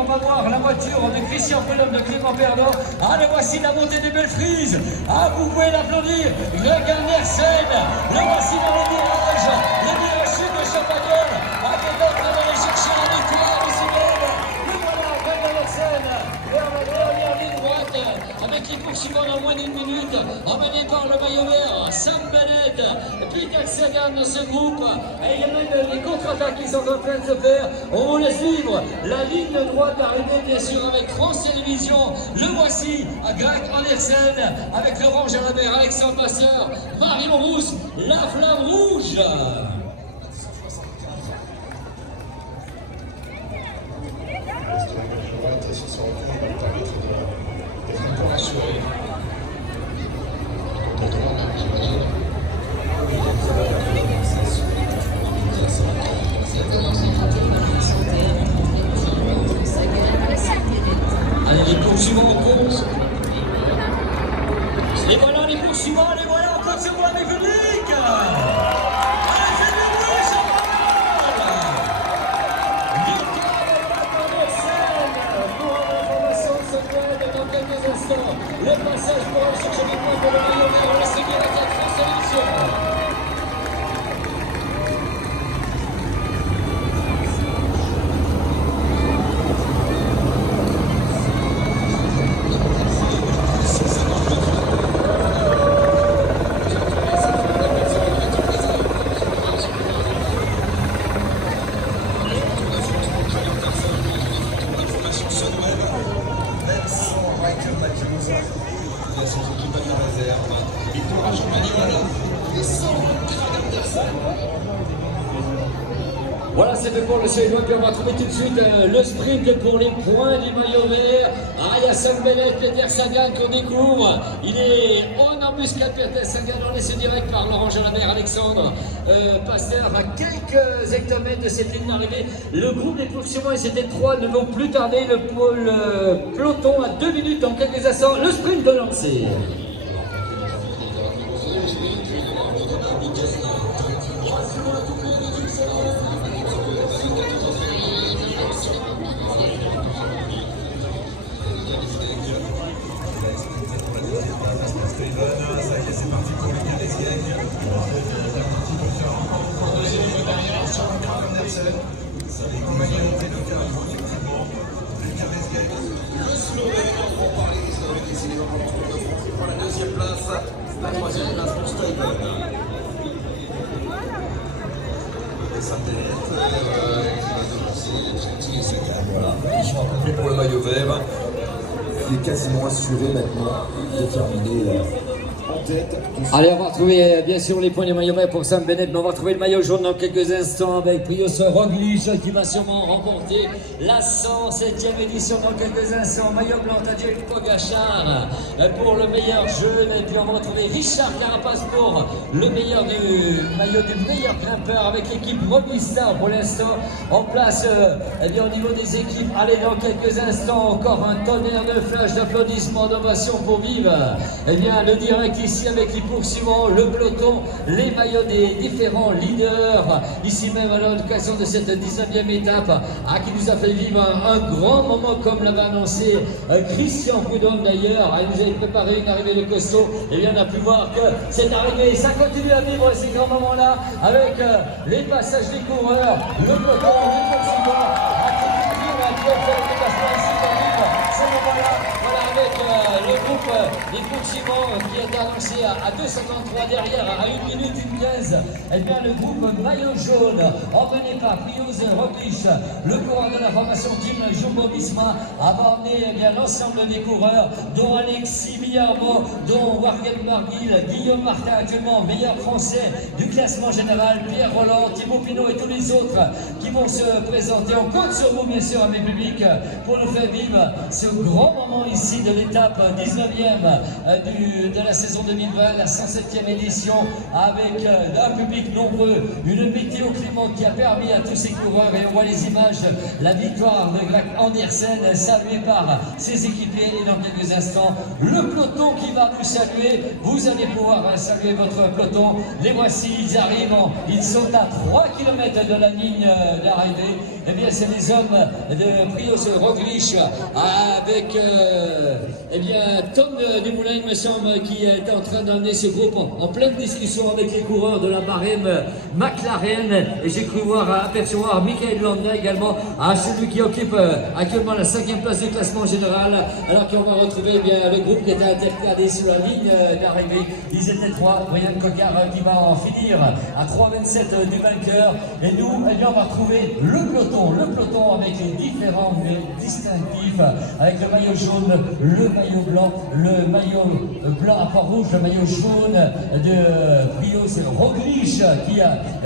on va voir la voiture de Christian Prudhomme, de Clément Pernod. Allez, voici la montée des belles frises. Ah, vous pouvez l'applaudir. Greg Andersen, le voici dans le virage sud de Champagnole. Ah, qui est en train d'aller chercher la victoire ici même. Le voilà, Greg Andersen, vers la dernière ligne droite, avec les poursuivants dans moins d'une minute, emmené par le maillot vert, Sam Bennett, Peter Sagan dans ce groupe. Et il y a même les contre-attaques qui sont en train de se faire. On vous laisse vivre la ligne droite d'arrivée, bien sûr, avec France Télévisions. Le voici à Greg Andersen, avec Laurent Jalabert, Alexandre Vasseur, Marion Rousse, la flamme rouge. Allez, les poursuivants en course. Et voilà les poursuivants, les voilà encore sur la République. Allez, faites le bruit, Champagnole. Victoire de Greg Andersen. Pour l'information de ce duel dans quelques instants. Le passage pour aller chercher les points pour le maillot vert. On laisse direct à France Télévisions. Voilà, c'est fait pour le Suédois, puis on va trouver tout de suite le sprint pour les points du maillot vert. Ah, il y a Sam Bennett, Peter Sagan qu'on découvre. Il est en embuscade, Peter Sagan, on laissé direct par Laurent Jalabert, Alexandre Pasteur, à quelques hectomètres de cette ligne d'arrivée. Le groupe des poursuivants, ils étaient 3, ne vont plus tarder. Le peloton à 2 minutes dans quelques instants. Le sprint de lancer. C'est parti pour les Canadiennes. Deuxième niveau derrière, sur le Greg Andersen. Ça les compagnies de cœur, effectivement. Les Canadiennes. Le Slovène, on parle des Slovènes ici, les gens qui prend la deuxième place. La troisième place pour Stuyven. Et ça Bennett qui va devancer Jackie et Sagan. Voilà, ils sont complet pour le maillot vert. Il est quasiment assuré maintenant de terminer en tête. Allez, on va retrouver bien sûr les points du maillot vert pour Sam Bennett, mais on va retrouver le maillot jaune dans quelques instants avec Prius Roglic qui va sûrement remporter la 107e édition dans quelques instants. Maillot blanc, Tadej Pogačar pour le meilleur jeune, et puis on va retrouver Richard Carapaz pour le meilleur du maillot du meilleur grimpeur avec l'équipe Movistar pour l'instant en place. Eh bien, au niveau des équipes, allez, dans quelques instants, encore un tonnerre de flash, d'applaudissements, d'ovations pour vivre. Eh bien, le direct ici avec les poursuivants, le peloton, les maillots des différents leaders, ici même à l'occasion de cette 19e étape, qui nous a fait vivre un grand moment, comme l'avait annoncé Christian Prudhomme d'ailleurs. Il nous avait préparé une arrivée de costaud, et bien on a pu voir que cette arrivée, ça continue à vivre ces grands moments-là, avec les passages des coureurs, le peloton des poursuivants, qui fait le déplacement ici dans ce moment-là, voilà, avec le groupe des poursuivants qui est annoncé à 2,53 derrière, à 1 minute 15. Et bien le groupe maillot jaune, emmené par Prius Roglic, le coureur de la formation Team Jumbo-Visma, a emmené l'ensemble des coureurs, dont Alexis Millarmo, dont Wargen Barguil, Guillaume Martin, actuellement meilleur français du classement général, Pierre Roland, Thibaut Pinot et tous les autres qui vont se présenter. On compte sur vous, bien sûr, amis publics, pour nous faire vivre ce grand moment ici de l'étape 19e de la saison 2020, la 107e édition, avec un public nombreux, une météo clémente qui a permis à tous ces coureurs, et on voit les images, la victoire de Greg Andersen saluée par ses équipiers, et dans quelques instants, le peloton qui va nous saluer. Vous allez pouvoir saluer votre peloton. Les voici, ils arrivent, ils sont à 3 km de la ligne d'arrivée. eh bien c'est les hommes de Prios Roglic avec eh bien Tom Dumoulin, il me semble, qui est en train d'amener ce groupe en pleine discussion avec les coureurs de la Bahreïn McLaren, et j'ai cru apercevoir Michael Landa également, celui qui occupe actuellement la 5e place du classement général, alors qu'on va retrouver eh bien, le groupe qui était intercalé sur la ligne d'arrivée. Ils étaient 3, Brian Cocard qui va en finir à 3,27 du vainqueur, et nous eh bien, on va retrouver le peloton avec les différents distinctifs, avec le maillot jaune, le maillot blanc, le maillot blanc à port rouge, le maillot jaune de Prios Roglic qui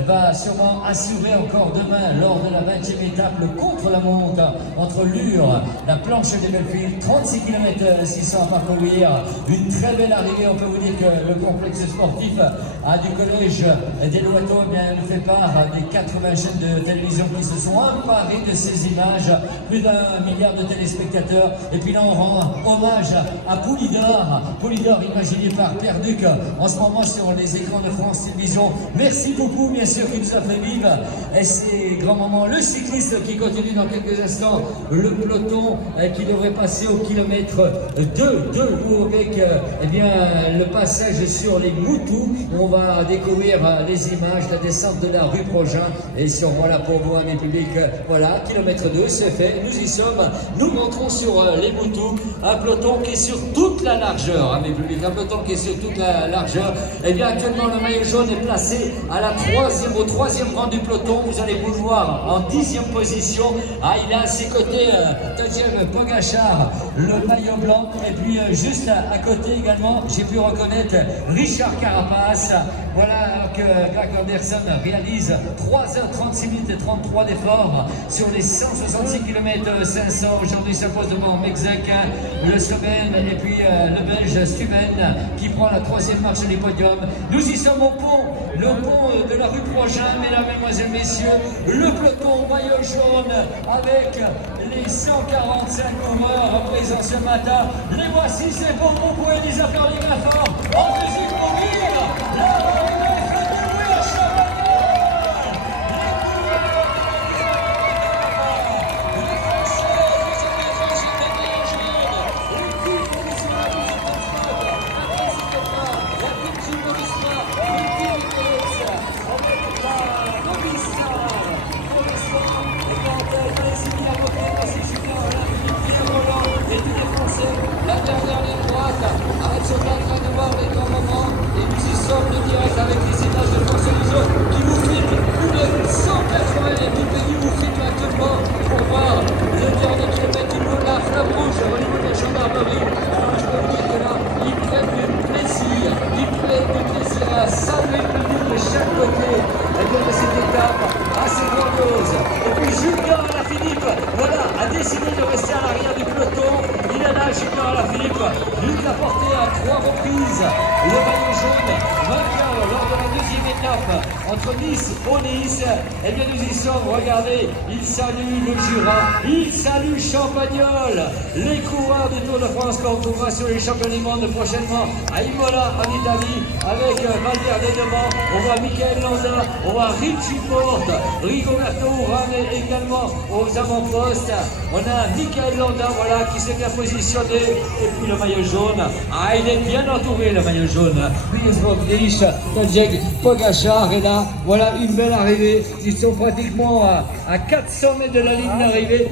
va sûrement assurer encore demain lors de la 20e étape le contre-la-montre entre Lure, la planche des Bellefields, 36 km 600 à parcourir, une très belle arrivée. On peut vous dire que le complexe sportif du collège des Loiseaux nous fait part des 80 chaînes de télévision qui se sont emparées de ces images, plus d'1 milliard de téléspectateurs. Et puis là on rend hommage à Poulidor imaginé par Pierre Duc en ce moment sur les écrans de France Télévisions. Merci beaucoup bien sûr qui nous a fait vivre et ces grands moments. Le cycliste qui continue dans quelques instants, le peloton qui devrait passer au kilomètre 2 avec eh bien, le passage sur les Moutous. On va découvrir les images, la descente de la rue Progin, et sur voilà pour vous amis publics, voilà, kilomètre 2 c'est fait, nous y sommes, nous rentrons sur les Moutous, un peloton qui est sur toute la largeur, amis publics, un peloton qui est sur toute la largeur. Et bien actuellement le maillot jaune est placé à au troisième rang du peloton. Vous allez vous le voir en 10e position. Il a à ses côtés Tadej Pogačar, le maillot blanc, et puis juste à côté également, j'ai pu reconnaître Richard Carapace. Voilà, alors que Greg Anderson réalise 3h36 minutes et 33 d'efforts sur les 166 km 500. Aujourd'hui s'impose devant Mexec, le Slovène, et puis le Belge Stuven qui prend la 3e marche du podium. Nous y sommes au pont, le pont de la rue Progin, mesdames, mesdemoiselles, messieurs, le peloton maillot jaune avec les 145 coureurs présents ce matin. Les voici, c'est pour vous, pouvez les applaudir bien fort. En musique pour vivre la la dernière ligne droite, arrête sur en train de voir les grands moments, et nous y sommes de direct avec les images de France Télévisions qui vous filment plus de 180 du pays vous filment actuellement pour voir le dernier kilomètre du niveau de la flamme rouge au niveau de la gendarmerie. Alors je peux vous dire que là, ils prennent du plaisir à saluer le public de chaque côté de cette étape assez grandiose. Et puis Julien Alaphilippe, voilà, a décidé de rester à l'arrière du peloton. Il est là, Julien Alaphilippe. Lui l'a porté à 3 reprises. Le maillot jaune, vainqueur lors de la 2e étape entre Nice et Nice. Eh bien, nous y sommes. Regardez, il salue le Jura, il salue Champagnol. Les coureurs du Tour de France qu'on retrouvera sur les championnats du monde prochainement à Imola en Italie avec Valverde devant. On voit Michael Landa, on voit Richie Porte, Rigoberto Urán également aux avant-postes. On a Michael Landa, voilà, qui s'est bien positionné. Et puis le maillot jaune, il est bien entouré le maillot jaune. Prios Roglic, Tadej Pogačar, et là, voilà une belle arrivée. Ils sont pratiquement à 400 mètres de la ligne d'arrivée.